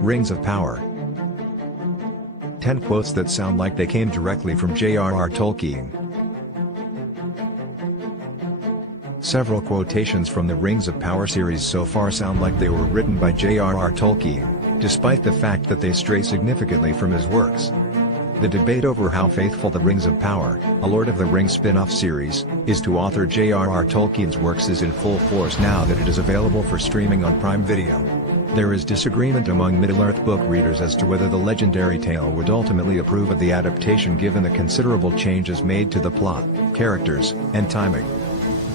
Rings of Power. 10 quotes that sound like they came directly from J.R.R. Tolkien. Several quotations from the Rings of Power series so far sound like they were written by J.R.R. Tolkien, despite the fact that they stray significantly from his works. The debate over how faithful the Rings of Power, a Lord of the Rings spin-off series, is to author J.R.R. Tolkien's works is in full force now that it is available for streaming on Prime Video. There is disagreement among Middle-earth book readers as to whether the legendary tale would ultimately approve of the adaptation given the considerable changes made to the plot, characters, and timing.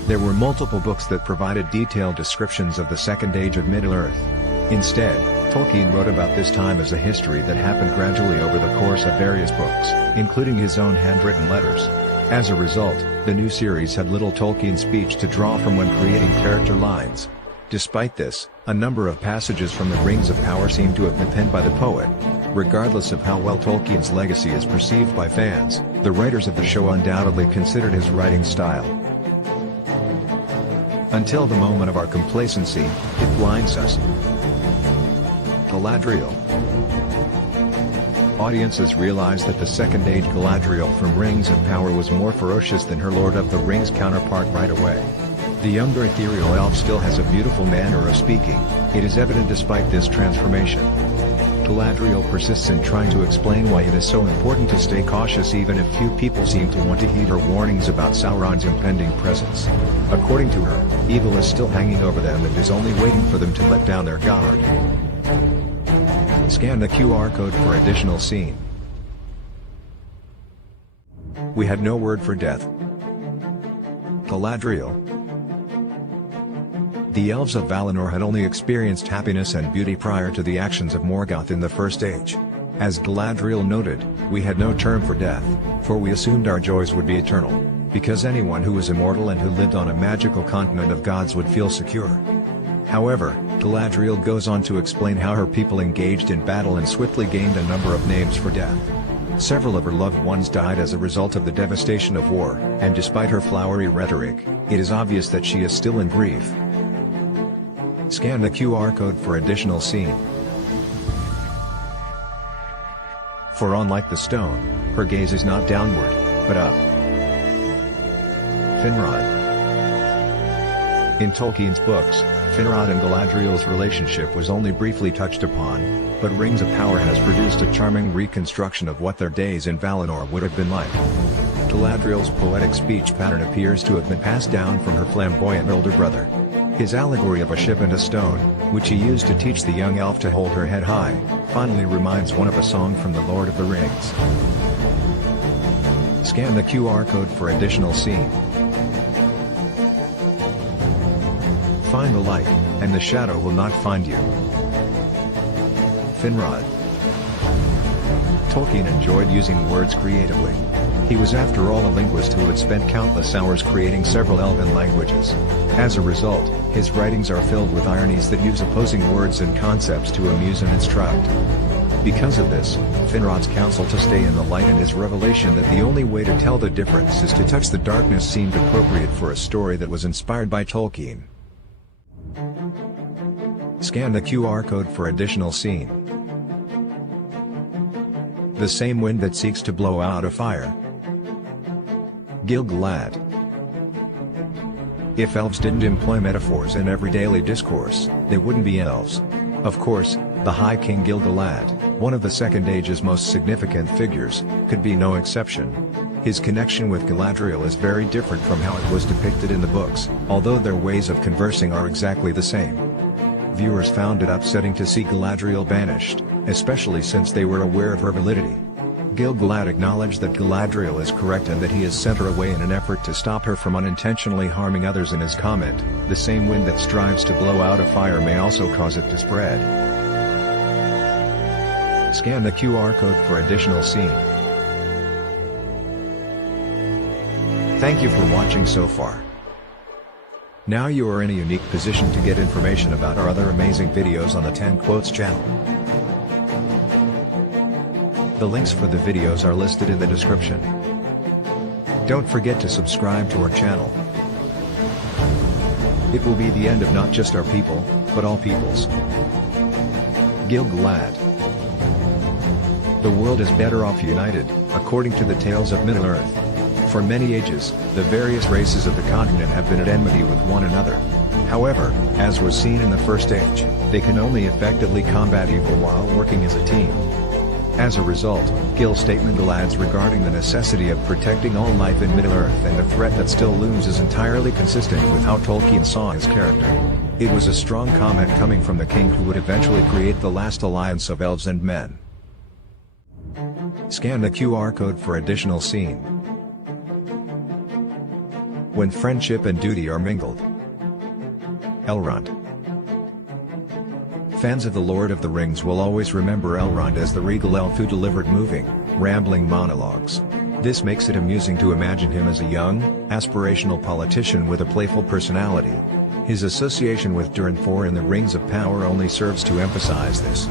There were multiple books that provided detailed descriptions of the Second Age of Middle-earth. Instead, Tolkien wrote about this time as a history that happened gradually over the course of various books, including his own handwritten letters. As a result, the new series had little Tolkien speech to draw from when creating character lines. Despite this, a number of passages from the Rings of Power seem to have been penned by the poet. Regardless of how well Tolkien's legacy is perceived by fans, the writers of the show undoubtedly considered his writing style. Until the moment of our complacency, it blinds us. Galadriel. Audiences realized that the Second Age Galadriel from Rings of Power was more ferocious than her Lord of the Rings counterpart right away. The younger ethereal elf still has a beautiful manner of speaking, it is evident despite this transformation. Galadriel persists in trying to explain why it is so important to stay cautious even if few people seem to want to heed her warnings about Sauron's impending presence. According to her, evil is still hanging over them and is only waiting for them to let down their guard. Scan the QR code for additional scene. We had no word for death. Galadriel. The elves of Valinor had only experienced happiness and beauty prior to the actions of Morgoth in the First Age. As Galadriel noted, we had no term for death, for we assumed our joys would be eternal, because anyone who was immortal and who lived on a magical continent of gods would feel secure. However, Galadriel goes on to explain how her people engaged in battle and swiftly gained a number of names for death. Several of her loved ones died as a result of the devastation of war, and despite her flowery rhetoric, it is obvious that she is still in grief. Scan the QR code for additional scene. For unlike the stone, her gaze is not downward, but up. Finrod. In Tolkien's books, Finrod and Galadriel's relationship was only briefly touched upon, but Rings of Power has produced a charming reconstruction of what their days in Valinor would have been like. Galadriel's poetic speech pattern appears to have been passed down from her flamboyant older brother. His allegory of a ship and a stone, which he used to teach the young elf to hold her head high, finally reminds one of a song from the Lord of the Rings. Scan the QR code for additional scene. Find the light, and the shadow will not find you. Finrod. Tolkien enjoyed using words creatively. He was after all a linguist who had spent countless hours creating several elven languages. As a result, his writings are filled with ironies that use opposing words and concepts to amuse and instruct. Because of this, Finrod's counsel to stay in the light and his revelation that the only way to tell the difference is to touch the darkness seemed appropriate for a story that was inspired by Tolkien. Scan the QR code for additional scene. The same wind that seeks to blow out a fire. Gil-galad. If elves didn't employ metaphors in every daily discourse, they wouldn't be elves. Of course, the High King Gil-galad, one of the Second Age's most significant figures, could be no exception. His connection with Galadriel is very different from how it was depicted in the books, although their ways of conversing are exactly the same. Viewers found it upsetting to see Galadriel banished, especially since they were aware of her validity. Gil-galad acknowledged that Galadriel is correct and that he has sent her away in an effort to stop her from unintentionally harming others. In his comment, the same wind that strives to blow out a fire may also cause it to spread. Scan the QR code for additional scene. Thank you for watching so far. Now you are in a unique position to get information about our other amazing videos on the 10 Quotes channel. The links for the videos are listed in the description. Don't forget to subscribe to our channel. It will be the end of not just our people, but all peoples. Gil-galad. The world is better off united, according to the tales of Middle-earth. For many ages, the various races of the continent have been at enmity with one another. However, as was seen in the First Age, they can only effectively combat evil while working as a team. As a result, Gil's statement Galad's regarding the necessity of protecting all life in Middle-earth and the threat that still looms is entirely consistent with how Tolkien saw his character. It was a strong comment coming from the king who would eventually create the last alliance of elves and men. Scan the QR code for additional scene. When friendship and duty are mingled. Elrond. Fans of The Lord of the Rings will always remember Elrond as the regal elf who delivered moving, rambling monologues. This makes it amusing to imagine him as a young, aspirational politician with a playful personality. His association with Durin IV in the Rings of Power only serves to emphasize this.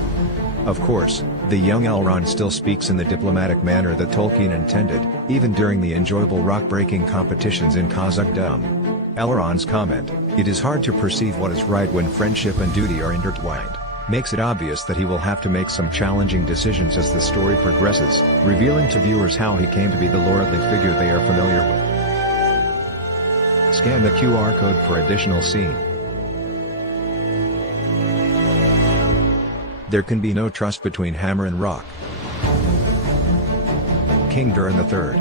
Of course, the young Elrond still speaks in the diplomatic manner that Tolkien intended, even during the enjoyable rock-breaking competitions in Khazad-dûm. Elrond's comment, "It is hard to perceive what is right when friendship and duty are intertwined," makes it obvious that he will have to make some challenging decisions as the story progresses, revealing to viewers how he came to be the lordly figure they are familiar with. Scan the QR code for additional scene. There can be no trust between hammer and rock. King Durin III.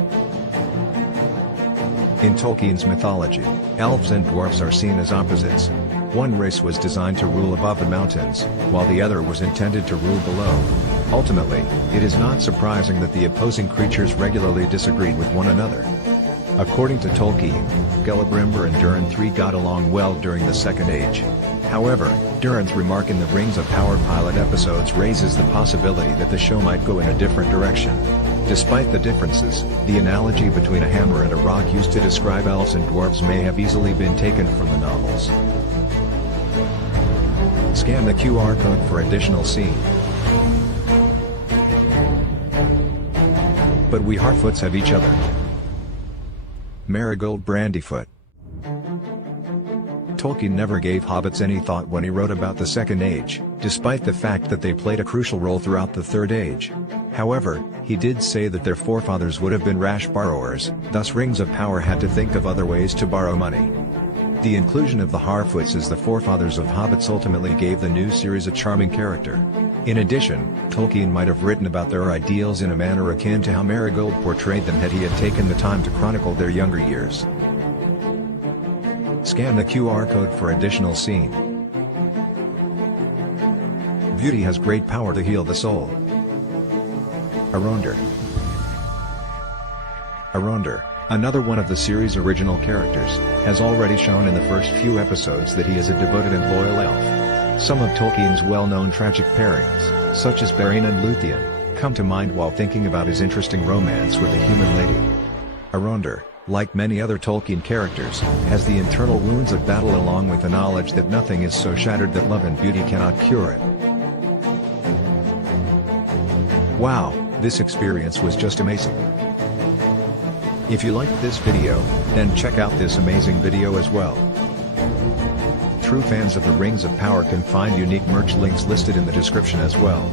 In Tolkien's mythology, elves and dwarfs are seen as opposites. One race was designed to rule above the mountains, while the other was intended to rule below. Ultimately, it is not surprising that the opposing creatures regularly disagreed with one another. According to Tolkien, Celebrimbor and Durin III got along well during the Second Age. However, Durin's remark in the Rings of Power pilot episodes raises the possibility that the show might go in a different direction. Despite the differences, the analogy between a hammer and a rock used to describe elves and dwarves may have easily been taken from the novels. Scan the QR code for additional scene. But we Harfoots have each other. Marigold Brandyfoot. Tolkien never gave hobbits any thought when he wrote about the Second Age, despite the fact that they played a crucial role throughout the Third Age. However, he did say that their forefathers would have been rash borrowers, thus Rings of Power had to think of other ways to borrow money. The inclusion of the Harfoots as the forefathers of hobbits ultimately gave the new series a charming character. In addition, Tolkien might have written about their ideals in a manner akin to how Marigold portrayed them had he had taken the time to chronicle their younger years. Scan the QR code for additional scene. Beauty has great power to heal the soul. Arondir. Arondir, another one of the series' original characters, has already shown in the first few episodes that he is a devoted and loyal elf. Some of Tolkien's well-known tragic pairings, such as Beren and Luthien, come to mind while thinking about his interesting romance with a human lady. Arondir, like many other Tolkien characters, has the internal wounds of battle along with the knowledge that nothing is so shattered that love and beauty cannot cure it. Wow, this experience was just amazing. If you liked this video, then check out this amazing video as well. True fans of the Rings of Power can find unique merch links listed in the description as well.